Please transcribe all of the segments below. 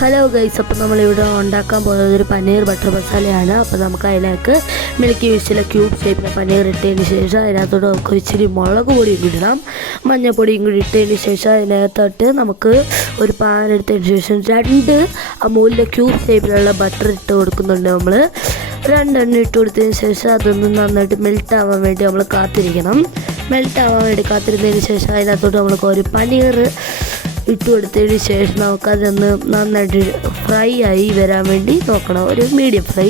Hello guys, അപ്പോൾ നമ്മളിവിടെ ഉണ്ടാക്കാൻ പോകുന്നത് ഒരു പനീർ ബട്ടർ മസാലയാണ്. അപ്പോൾ നമുക്ക് അതിലേക്ക് മിൽക്കി വിസിലെ ക്യൂബ് ഷേപ്പിലെ പനീർ ഇട്ടതിന് ശേഷം അതിനകത്തോട്ട് നമുക്ക് ഇച്ചിരി മുളക് പൊടിയും കൂടി ഇടാം, മഞ്ഞൾപ്പൊടിയും കൂടി ഇട്ടതിന് ശേഷം അതിനകത്തോട്ട് നമുക്ക് ഒരു പാൻ എടുത്തതിന് ശേഷം 2 അമൂലിൻ്റെ ക്യൂബ് ഷേപ്പിലുള്ള ബട്ടർ ഇട്ട് കൊടുക്കുന്നുണ്ട്. നമ്മൾ 2 എണ്ണം ഇട്ട് കൊടുത്തതിന് ശേഷം അതൊന്ന് നന്നായിട്ട് മെൽറ്റ് ആവാൻ വേണ്ടി നമ്മൾ കാത്തിരിക്കണം. മെൽറ്റ് ആവാൻ വേണ്ടി കാത്തിരുന്നതിന് ശേഷം അതിനകത്തോട്ട് നമുക്ക് ഒരു പനീർ ഇട്ട് കൊടുത്തതിന് ശേഷം നമുക്കതൊന്ന് നന്നായിട്ട് ഫ്രൈ ആയി വരാൻ വേണ്ടി നോക്കണം, ഒരു മീഡിയം ഫ്രൈ.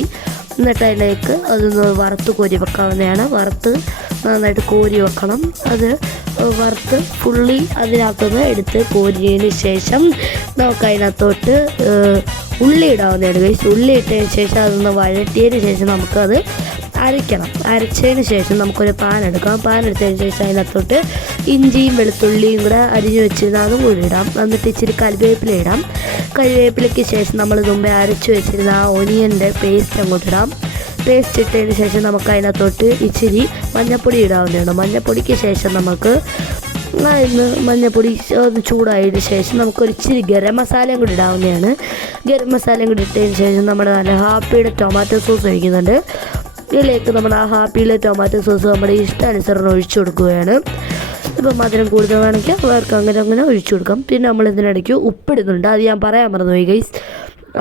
എന്നിട്ട് അതിലേക്ക് അതൊന്ന് വറുത്ത് കോരി വെക്കാവുന്നതാണ്. വറുത്ത് നന്നായിട്ട് കോരി വെക്കണം. അത് വറുത്ത് ഫുള്ളി അതിനകത്തുനിന്ന് എടുത്ത് കോരിയതിന് ശേഷം നമുക്ക് അതിനകത്തോട്ട് ഉള്ളി ഇടാവുന്നതാണ് ഗൈസ്. ഉള്ളി ഇട്ടതിന് ശേഷം അതൊന്ന് വഴറ്റിയതിന് ശേഷം നമുക്കത് അരയ്ക്കണം. അരച്ചതിന് ശേഷം നമുക്കൊരു പാൻ എടുക്കാം. പാൻ എടുത്തതിന് ശേഷം അതിനകത്തോട്ട് ഇഞ്ചിയും വെളുത്തുള്ളിയും കൂടെ അരിഞ്ഞു വെച്ചിരുന്ന അതും കൂടി ഇടാം. എന്നിട്ട് ഇച്ചിരി കറിവേപ്പില ഇടാം. കറിവേപ്പിലയ്ക്ക് ശേഷം നമ്മൾ മുമ്പേ അരച്ചു വെച്ചിരുന്ന ആ ഒനിയൻ്റെ പേസ്റ്റ് അങ്ങോട്ട് ഇടാം. പേസ്റ്റ് ഇട്ടതിന് ശേഷം നമുക്ക് അതിനകത്തോട്ട് ഇച്ചിരി മഞ്ഞൾപ്പൊടി ഇടാവുന്നതാണ്. മഞ്ഞൾപ്പൊടിക്ക് ശേഷം നമുക്ക് മഞ്ഞൾപ്പൊടി ഒന്ന് ചൂടായതിന് ശേഷം നമുക്കൊരു ഇച്ചിരി ഗരം മസാലയും കൂടി ഇടാവുന്നതാണ്. ഗരം മസാലയും കൂടി ഇട്ടതിന് ശേഷം നമ്മുടെ നല്ല ഹാപ്പിയുടെ ടൊമാറ്റോ സോസ് ഒഴിക്കുന്നുണ്ട്. ഇതിലേക്ക് നമ്മൾ ആ ഹാപ്പിയിലെ ടൊമാറ്റോ സോസ് നമ്മുടെ ഇഷ്ടാനുസരണം ഒഴിച്ചു കൊടുക്കുകയാണ്. ഇപ്പം മധുരം കൂടുതൽ വേണമെങ്കിൽ അവർക്ക് അങ്ങനെ ഒഴിച്ചു കൊടുക്കാം. പിന്നെ നമ്മൾ ഇതിനിടയ്ക്ക് ഉപ്പിടുന്നുണ്ട്, അത് ഞാൻ പറയാൻ മറന്നുപോയി ഗൈസ്.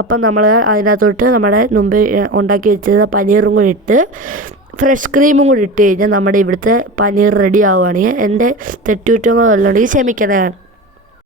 അപ്പം നമ്മൾ അതിനകത്തോട്ട് നമ്മുടെ മുമ്പ് ഉണ്ടാക്കി വെച്ചിരുന്ന പനീറും കൂടി ഇട്ട് ഫ്രഷ് ക്രീമും കൂടി ഇട്ട് കഴിഞ്ഞാൽ നമ്മുടെ ഇവിടുത്തെ പനീർ റെഡി ആവുകയാണെങ്കിൽ എൻ്റെ തെറ്റുകുറ്റങ്ങളോ അല്ലാണ്ടെങ്കിൽ ക്ഷമിക്കണേ.